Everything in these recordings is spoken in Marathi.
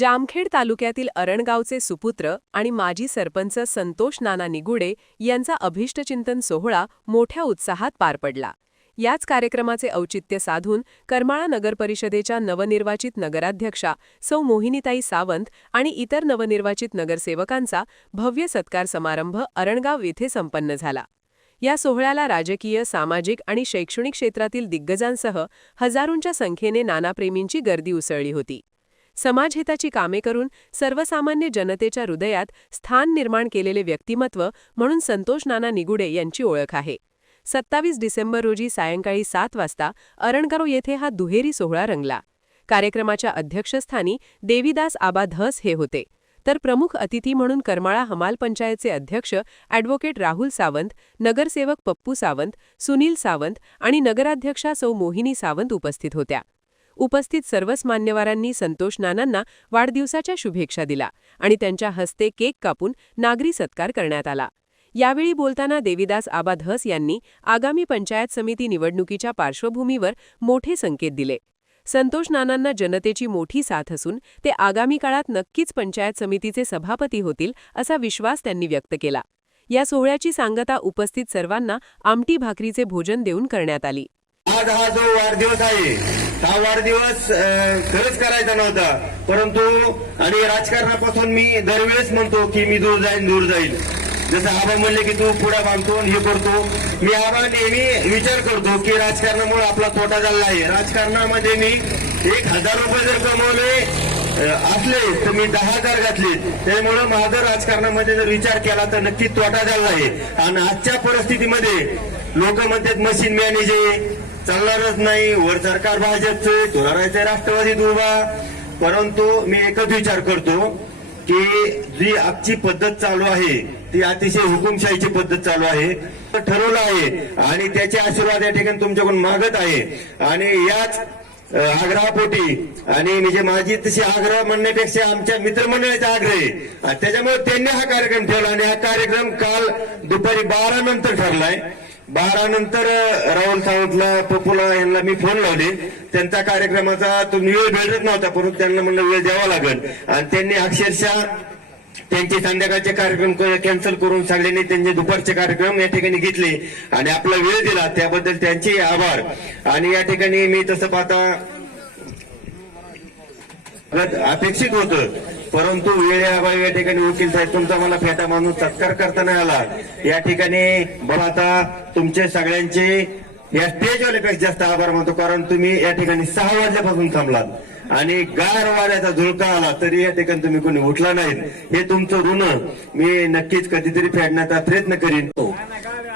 जामखेड तालुक्यातील अरणगावचे सुपुत्र आणि माजी सरपंच संतोष नाना निगुडे यांचा अभिष्टचिंतन सोहळा मोठ्या उत्साहात पार पडला। याच कार्यक्रमाचे औचित्य साधून करमाळा नगरपरिषदेच्या नवनिर्वाचित नगराध्यक्षा सौ मोहिनीताई सावंत आणि इतर नवनिर्वाचित नगरसेवकांचा भव्य सत्कार समारंभ अरणगाव येथे संपन्न झाला। या सोहळ्याला राजकीय, सामाजिक आणि शैक्षणिक क्षेत्रातील दिग्गजांसह हजारोंच्या संख्येने नानाप्रेमींची गर्दी उसळली होती। समाजहिताची कामे करून सर्वसामान्य जनतेच्या हृदयात स्थान निर्माण केलेले व्यक्तिमत्व म्हणून संतोष नाना निगुडे यांची ओळख आहे। 27 डिसेंबर रोजी सायंकाळी 7 वाजता अरणगाव येथे हा दुहेरी सोहळा रंगला। कार्यक्रमाच्या अध्यक्षस्थानी देवीदास आबा धस हे होते, तर प्रमुख अतिथी म्हणून करमाळा हमाल पंचायतचे अध्यक्ष ॲडव्होकेट राहुल सावंत, नगरसेवक पप्पू सावंत, सुनील सावंत आणि नगराध्यक्षा सौ मोहिनी सावंत उपस्थित होत्या। उपस्थित सर्वच मान्यवरांनी संतोष नानांना वाढदिवसाच्या शुभेच्छा दिल्या आणि त्यांच्या हस्ते केक कापून नागरी सत्कार करण्यात आला। यावेळी बोलताना देवीदास आबा धस यांनी आगामी पंचायत समिती निवडणुकीच्या पार्श्वभूमीवर मोठे संकेत दिले। संतोष नानांना जनतेची मोठी साथ असून ते आगामी काळात नक्कीच पंचायत समितीचे सभापती होतील असा विश्वास त्यांनी व्यक्त केला। या सोहळ्याची सांगता उपस्थित सर्वांना आमटी भाकरीचे भोजन देऊन करण्यात आली। आज हा जो वाढदिवस आहे हा वाढदिवस खरंच करायचा नव्हता, परंतु आणि राजकारणापासून मी दरवेळेस म्हणतो की मी दूर जाईल। जसं आबा म्हणले की तू पुढे बांधतो हे करतो, मी आबा नेहमी विचार करतो की राजकारणामुळे आपला तोटा झाला आहे। राजकारणामध्ये मी 1000 रुपये जर कमवले असले तर मी 10,000 घातले, त्यामुळे माझं राजकारणामध्ये जर विचार केला तर नक्की तोटा झाला आहे। आणि आजच्या परिस्थितीमध्ये लोक म्हणतात मशीन मॅनेज आहे, चालणारच नाही, वर सरकार भाजपचं, तुला राहायचंय राष्ट्रवादीत उभा। परंतु मी एकच विचार करतो की जी आजची पद्धत चालू आहे ती अतिशय हुकुमशाहीची पद्धत चालू आहे, ठरवलं आहे आणि त्याचे आशीर्वाद या ठिकाणी तुमच्याकडून मागत आहे। आणि याच आग्रहापोटी आणि म्हणजे माझी तशी आग्रह म्हणण्यापेक्षा आमच्या मित्रमंडळाचा आग्रह आहे, त्याच्यामुळे त्यांनी हा कार्यक्रम ठेवला आणि हा कार्यक्रम काल दुपारी 12 नंतर ठरलाय। 12 नंतर राहुल सावंतला, पप्पूला यांना मी फोन लावले, त्यांचा कार्यक्रमाचा तो वेळ भेटत नव्हता, परंतु त्यांना म्हणलं वेळ द्यावा लागेल आणि त्यांनी अक्षरशः त्यांचे संध्याकाळचे कार्यक्रम कॅन्सल करून सगळ्यांनी त्यांचे दुपारचे कार्यक्रम या ठिकाणी घेतले आणि आपला वेळ दिला, त्याबद्दल त्यांचे आभार। आणि या ठिकाणी मी तसं पाहता अपेक्षित होतं, परंतु वेळेअभावी या ठिकाणी वकील साहेब तुमचा मला फेटा मानून सत्कार करताना आला। या ठिकाणी बघा तुमचे सगळ्यांचे या स्टेजवाल्यापेक्षा जास्त आभार मानतो, कारण तुम्ही या ठिकाणी 6 वाजल्यापासून थांबलात आणि गार वाऱ्याचा झुळका आला तरी या ठिकाणी तुम्ही कोणी उठला नाहीत। हे तुमचं ऋण मी नक्कीच कधीतरी फेडण्याचा प्रयत्न करीन।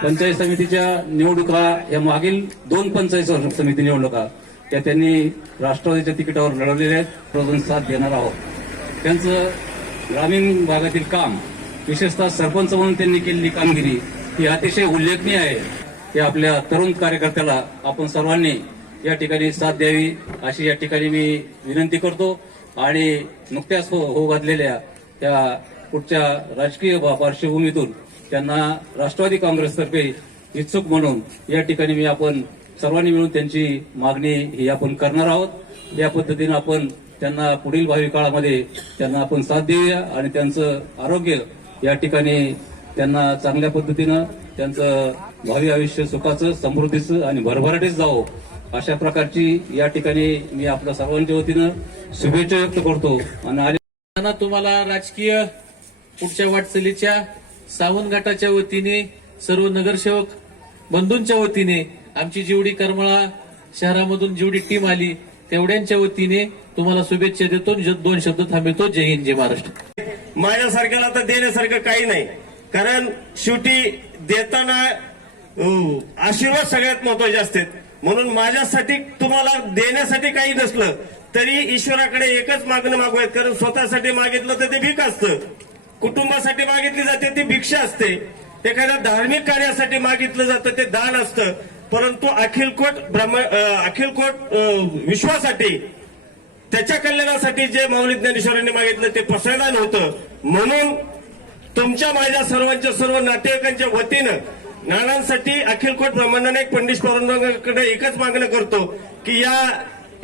पंचायत समितीच्या निवडणुका या मागील 2 पंचायत समिती निवडणुका त्या त्यांनी राष्ट्रवादीच्या तिकिटावर लढवलेल्या आहेत, प्रथम साथ देणार आहोत। त्यांचं ग्रामीण भागातील काम, विशेषतः सरपंच म्हणून त्यांनी केलेली कामगिरी ही अतिशय उल्लेखनीय आहे। या आपल्या तरुण कार्यकर्त्याला आपण सर्वांनी या ठिकाणी साथ द्यावी अशी या ठिकाणी मी विनंती करतो। आणि नुकत्याच हो घातलेल्या त्या पुढच्या राजकीय पार्श्वभूमीतून त्यांना राष्ट्रवादी काँग्रेसतर्फे इच्छुक म्हणून या ठिकाणी मी आपण सर्वांनी मिळून त्यांची मागणी ही आपण करणार आहोत। या पद्धतीने आपण त्यांना पुढील भावी काळामध्ये त्यांना आपण साथ देऊया आणि त्यांचं आरोग्य या ठिकाणी त्यांना चांगल्या पद्धतीनं त्यांचं भावी आयुष्य सुखाचं, समृद्धीचं आणि भरभराटीच जावं अशा प्रकारची या ठिकाणी मी आपल्या सर्वांच्या वतीनं शुभेच्छा व्यक्त करतो। आणि तुम्हाला राजकीय पुढच्या वाटचालीच्या सावंत गटाच्या वतीने, सर्व नगरसेवक बंधूंच्या वतीने, आमची जेवढी करमाळा शहरामधून जेवढी टीम आली तेवढ्यांच्या वतीने तुम्हाला शुभेच्छा देतो। 2 शब्द थांबवतो। जय हिंद, जय महाराष्ट्र। माझ्यासारख्याला तर देण्यासारखं काही नाही, कारण शेवटी देताना आशीर्वाद सगळ्यात महत्वाचे असतात। म्हणून माझ्यासाठी तुम्हाला देण्यासाठी काही नसलं तरी ईश्वराकडे एकच मागणं मागवायचं, कारण स्वतःसाठी मागितलं तर ते भीक असतं, कुटुंबासाठी मागितली जाते ती भिक्षा असते, एखाद्या धार्मिक कार्यासाठी मागितलं जातं ते दान असतं, परंतु अखिलकोट विश्वासाठी, त्याच्या कल्याणासाठी जे माऊली ज्ञानेश्वरांनी मागितलं ते पसरदान होतं। म्हणून तुमच्या माझ्या सर्वांच्या सर्व नातेवाईकांच्या वतीनं नानांसाठी अखिलकोट ब्रह्मांड नायक पंडित पांडुरंगाकडे एकच मागणं करतो की या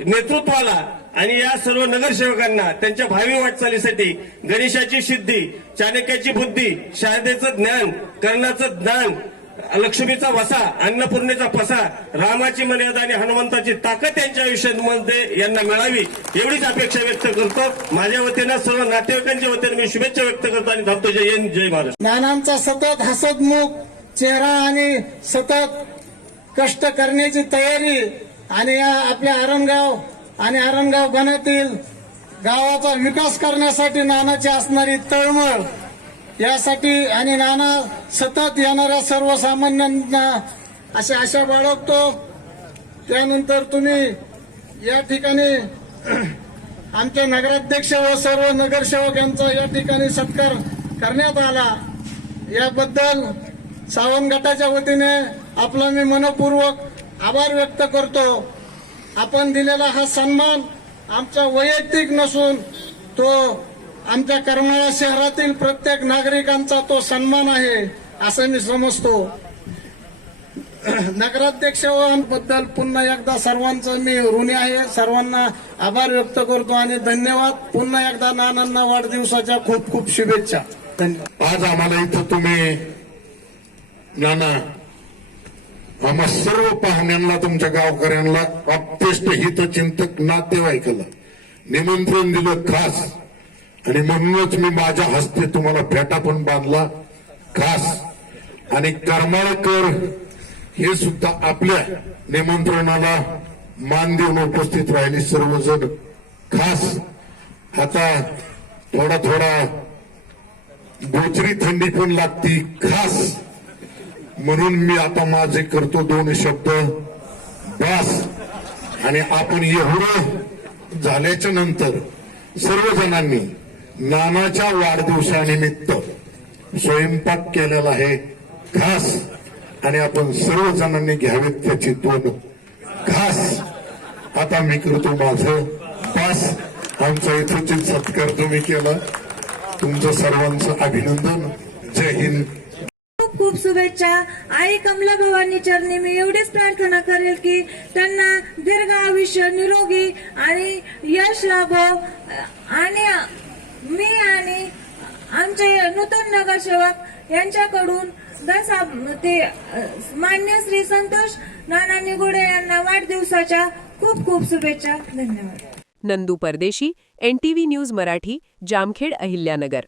नेतृत्वाला आणि या सर्व नगरसेवकांना त्यांच्या भावी वाटचालीसाठी गणेशाची सिद्धी, चाणक्याची बुद्धी, शारदेचं ज्ञान, कर्णाचं ज्ञान, लक्ष्मीचा वसा, अन्नपूर्णेचा पसा, रामाची मर्यादा आणि हनुमंताची ताकद यांच्या आयुष्यामध्ये यांना मिळावी एवढीच अपेक्षा व्यक्त करतो. माझ्या वतीनं सर्व नातेवाईकांच्या वतीनं मी शुभेच्छा व्यक्त करतो आणि थांबतो. जय हिंद, जय महाराष्ट्र. नानांचा सतत हसतमुख चेहरा आणि सतत कष्ट करण्याची तयारी आणि या आपल्या आरणगाव आणि आरणगाव बनातील गावाचा विकास करण्यासाठी नानाची असणारी तळमळ यासाठी आणि नाना सतत येणाऱ्या सर्वसामान्यांना अशी आशा बाळगतो. त्यानंतर तुम्ही या ठिकाणी आमचे नगराध्यक्ष व सर्व नगरसेवक यांचा या ठिकाणी सत्कार करण्यात आला. याबद्दल सावंत गटाच्या वतीने आपला मी मनपूर्वक आभार व्यक्त करतो. आपण दिलेला हा सन्मान आमचा वैयक्तिक नसून तो आमच्या करमाळा शहरातील प्रत्येक नागरिकांचा तो सन्मान आहे असं मी समजतो. नगराध्यक्ष बद्दल पुन्हा एकदा सर्वांचं मी ऋणी आहे. सर्वांना आभार व्यक्त करतो आणि धन्यवाद. पुन्हा एकदा नानांना वाढदिवसाच्या खूप खूप शुभेच्छा. धन्यवाद. आज आम्हाला इथं तुम्ही नाना आम्हा सर्व पाहुण्यांना, तुमच्या गावकऱ्यांना, अप्तेष्ट हितचिंतक नातेवाईकाला निमंत्रण दिलं खास. आणि म्हणूनच मी माझ्या हस्ते तुम्हाला फेटा पण बांधला खास. आणि करमाळकर हे सुद्धा आपल्या निमंत्रणाला मान देऊन उपस्थित राहिले सर्वजण खास. आता थोडा थोडा बोचरी थंडी पण लागती खास. म्हणून मी आता माझे करतो 2 शब्द बस. आणि आपण एवढं झाल्याच्या नंतर सर्वजणांनी नानाच्या वाढदिवसानिमित्त स्वयंपाक केलेला आहे खास. आणि आपण सर्वजणांनी घ्यावेत त्याची 2 खास. आता मी करतो माझं बस. आमचा यथोचित सत्कार तुम्ही केला. तुमचं सर्वांचं अभिनंदन. जय हिंद. खूप खूप शुभेच्छा. आई कमला भवानी चरणी मी एवढीच प्रार्थना करेल की त्यांना दीर्घ आयुष्य, निरोगी आणि यश लाभो. आणि मी आणि आमचे नूतन नगरसेवक यांच्याकडून ते मान्य श्री संतोष नाना निगुडे यांना वाढदिवसाच्या खूप खूप शुभेच्छा. धन्यवाद. नंदू परदेशी, NTV न्यूज मराठी, जामखेड, अहिल्यानगर.